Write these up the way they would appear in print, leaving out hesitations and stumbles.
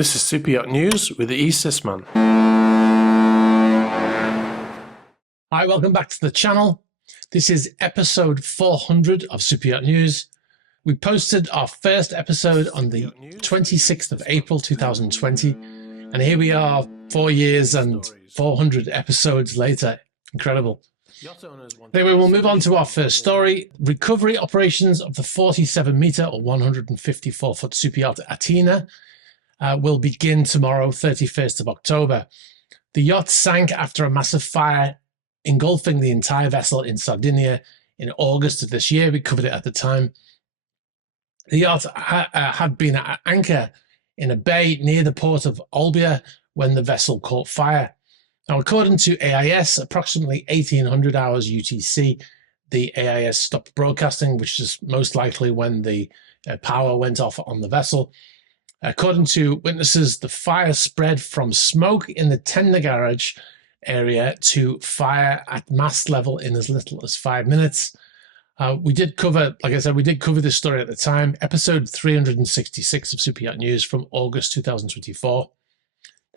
This is Super Yacht News with E. Sisman. Hi, welcome back to the channel. This is episode 400 of Super Yacht News. We posted our first episode on the 26th of April 2020, and here we are 4 years and 400 episodes later. Incredible. Anyway, we'll move on to our first story. Recovery operations of the 47-meter or 154-foot super yacht Athena will begin tomorrow, 31st of October. The yacht sank after a massive fire engulfing the entire vessel in Sardinia in August of this year. We covered it at the time. The yacht had been at anchor in a bay near the port of Olbia when the vessel caught fire. Now, according to AIS, approximately 1800 hours UTC, the AIS stopped broadcasting, which is most likely when the power went off on the vessel. According to witnesses, the fire spread from smoke in the tender garage area to fire at mast level in as little as 5 minutes. We did cover, like I said, we did cover this story at the time, episode 366 of Super Yacht News from August 2024.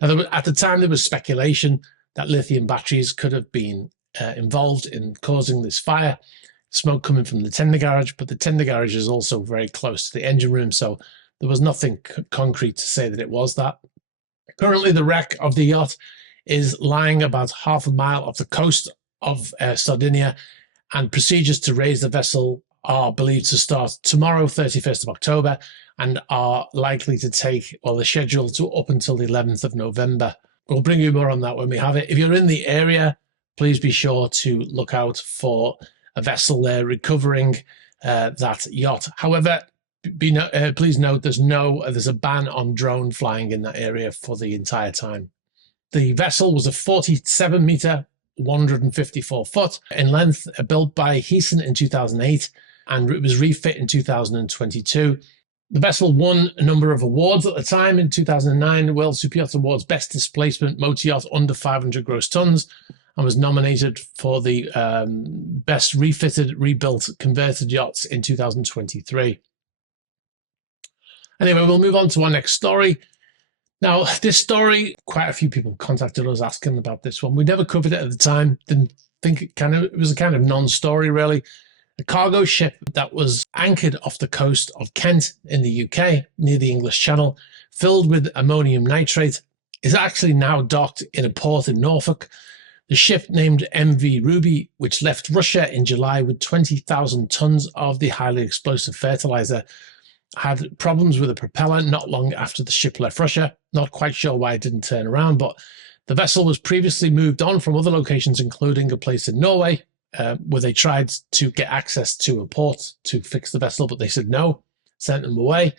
Now, at the time, there was speculation that lithium batteries could have been involved in causing this fire, smoke coming from the tender garage, but the tender garage is also very close to the engine room, so there was nothing concrete to say that it was that. Currently, the wreck of the yacht is lying about half a mile off the coast of Sardinia, and procedures to raise the vessel are believed to start tomorrow, 31st of October, and are likely to take, well, they're scheduled to up until the 11th of November. We'll bring you more on that when we have it. If you're in the area, please be sure to look out for a vessel there recovering that yacht. However, please note there's a ban on drone flying in that area for the entire time. The vessel was a 47-meter, 154 foot in length, built by Heeson in 2008, and it was refit in 2022. The vessel won a number of awards at the time. In 2009, the World Super Yacht Awards Best Displacement Motor Yacht under 500 gross tons, and was nominated for the Best Refitted, Rebuilt, Converted Yachts in 2023. Anyway, we'll move on to our next story. Now, this story, quite a few people contacted us asking about this one. We never covered it at the time. Didn't think it was a kind of non-story, really. A cargo ship that was anchored off the coast of Kent in the UK, near the English Channel, filled with ammonium nitrate, is actually now docked in a port in Norfolk. The ship, named MV Ruby, which left Russia in July with 20,000 tons of the highly explosive fertilizer, had problems with a propeller not long after the ship left Russia. Not quite sure why it didn't turn around, but the vessel was previously moved on from other locations, including a place in Norway, where they tried to get access to a port to fix the vessel, but they said no, sent them away.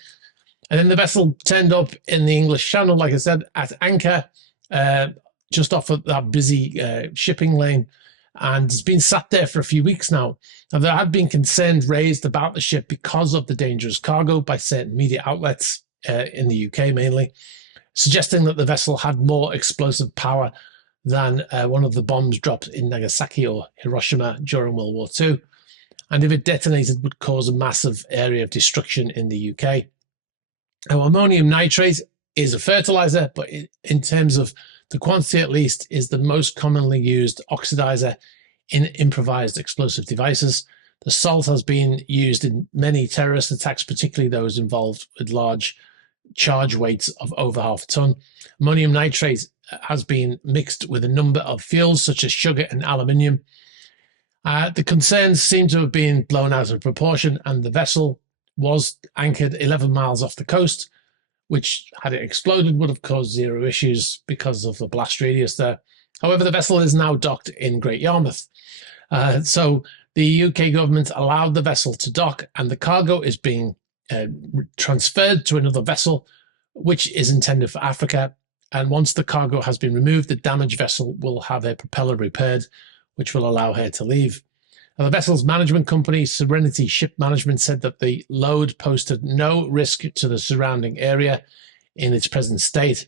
And then the vessel turned up in the English Channel, like I said, at anchor, just off of that busy shipping lane, and it's been sat there for a few weeks now. Now, there had been concerns raised about the ship because of the dangerous cargo by certain media outlets in the UK mainly, suggesting that the vessel had more explosive power than one of the bombs dropped in Nagasaki or Hiroshima during World War II, and if it detonated would cause a massive area of destruction in the UK. Now, ammonium nitrate is a fertilizer, but in terms of the quantity at least, is the most commonly used oxidizer in improvised explosive devices. The salt has been used in many terrorist attacks, particularly those involved with large charge weights of over half a ton. Ammonium nitrate has been mixed with a number of fuels such as sugar and aluminium. The concerns seem to have been blown out of proportion, and the vessel was anchored 11 miles off the coast, which, had it exploded, would have caused zero issues because of the blast radius there. However, the vessel is now docked in Great Yarmouth. So the UK government allowed the vessel to dock, and the cargo is being transferred to another vessel, which is intended for Africa. And once the cargo has been removed, the damaged vessel will have her propeller repaired, which will allow her to leave. Now, the vessel's management company, Serenity Ship Management, said that the load posed no risk to the surrounding area in its present state.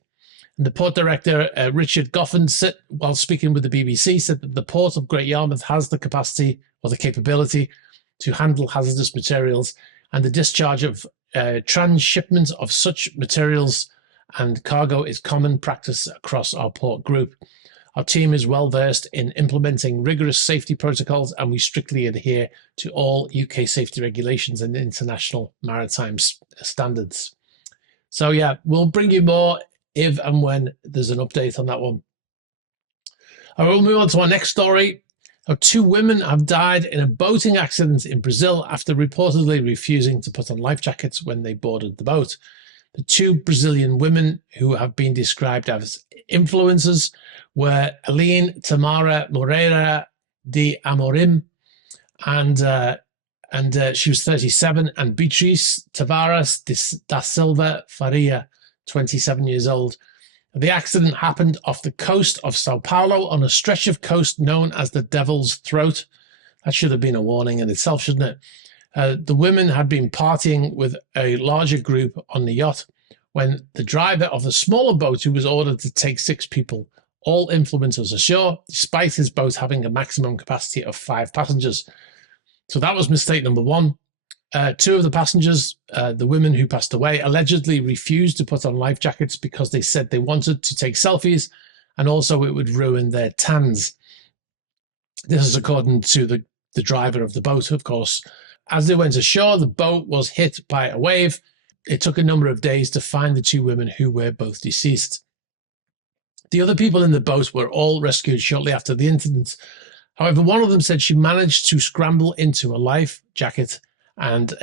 And the port director, Richard Goffin, while speaking with the BBC, said that the port of Great Yarmouth has the capacity or the capability to handle hazardous materials, and the discharge of transshipment of such materials and cargo is common practice across our port group. Our team is well versed in implementing rigorous safety protocols, and we strictly adhere to all UK safety regulations and international maritime standards. So yeah, we'll bring you more if and when there's an update on that one. I will move on to our next story. Two women have died in a boating accident in Brazil after reportedly refusing to put on life jackets when they boarded the boat. The two Brazilian women who have been described as influencers were Aline Tamara Moreira de Amorim, and she was 37, and Beatriz Tavares da Silva Faria, 27 years old. The accident happened off the coast of Sao Paulo on a stretch of coast known as the Devil's Throat. That should have been a warning in itself, shouldn't it? The women had been partying with a larger group on the yacht when the driver of the smaller boat, who was ordered to take 6 people, all influencers ashore, despite his boat having a maximum capacity of 5 passengers. So that was mistake number one. 2 of the passengers, the women who passed away, allegedly refused to put on life jackets because they said they wanted to take selfies and also it would ruin their tans. This is according to the driver of the boat, of course. As they went ashore, the boat was hit by a wave. It took a number of days to find the 2 women who were both deceased. The other people in the boat were all rescued shortly after the incident. However, one of them said she managed to scramble into a life jacket and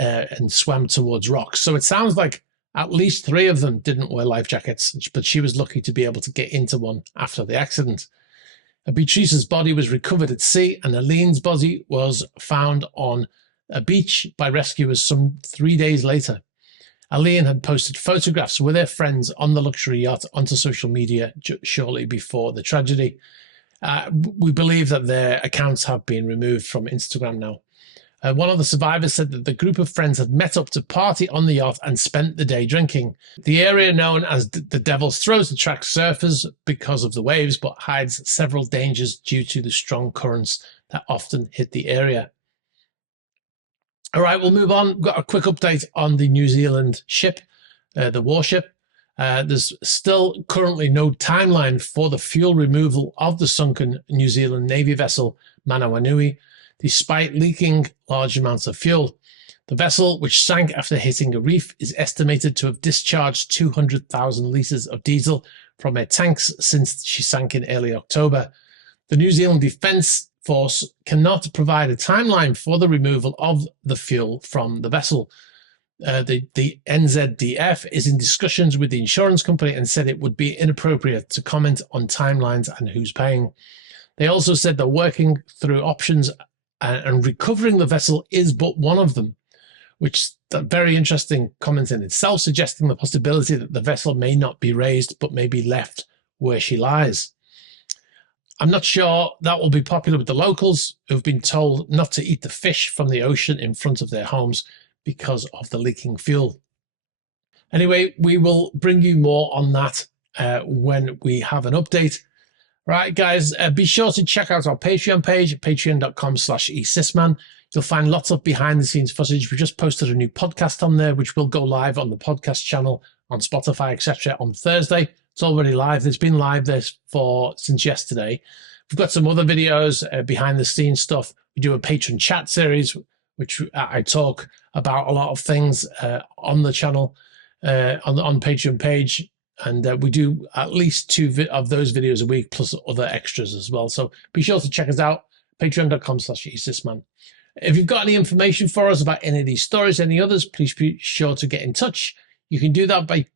swam towards rocks. So it sounds like at least 3 of them didn't wear life jackets, but she was lucky to be able to get into one after the accident. Beatrice's body was recovered at sea, and Aline's body was found on a beach by rescuers some 3 days later. Aline had posted photographs with her friends on the luxury yacht onto social media shortly before the tragedy. We believe that their accounts have been removed from Instagram now. One of the survivors said that the group of friends had met up to party on the yacht and spent the day drinking. The area known as the Devil's Throat attracts surfers because of the waves, but hides several dangers due to the strong currents that often hit the area. All right, we'll move on. We've got a quick update on the New Zealand ship, the warship. There's still currently no timeline for the fuel removal of the sunken New Zealand Navy vessel Manawanui, despite leaking large amounts of fuel. The vessel, which sank after hitting a reef, is estimated to have discharged 200,000 litres of diesel from her tanks since she sank in early October. The New Zealand Defence Force cannot provide a timeline for the removal of the fuel from the vessel. The NZDF is in discussions with the insurance company and said it would be inappropriate to comment on timelines and who's paying. They also said they're working through options, and recovering the vessel is but one of them, which is a very interesting comment in itself, suggesting the possibility that the vessel may not be raised but may be left where she lies. I'm not sure that will be popular with the locals, who've been told not to eat the fish from the ocean in front of their homes because of the leaking fuel. Anyway, we will bring you more on that when we have an update. Right, guys, be sure to check out our Patreon page, patreon.com/esysman. You'll find lots of behind-the-scenes footage. We just posted a new podcast on there, which will go live on the podcast channel, on Spotify, etc. on Thursday. It's already live. It's been live there since yesterday. We've got some other videos, behind-the-scenes stuff. We do a patron chat series, which I talk about a lot of things on the channel, on Patreon page. And we do at least 2 of those videos a week, plus other extras as well. So be sure to check us out, patreon.com/esysman. If you've got any information for us about any of these stories, any others, please be sure to get in touch. You can do that by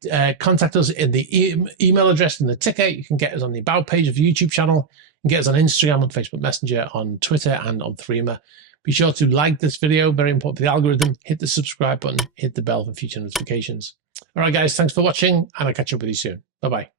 contact us in the email address in the ticket. You can get us on the About page of the YouTube channel. You can get us on Instagram, on Facebook Messenger, on Twitter, and on Threema. Be sure to like this video, very important for the algorithm. Hit the subscribe button, hit the bell for future notifications. All right, guys, thanks for watching, and I'll catch up with you soon. Bye-bye.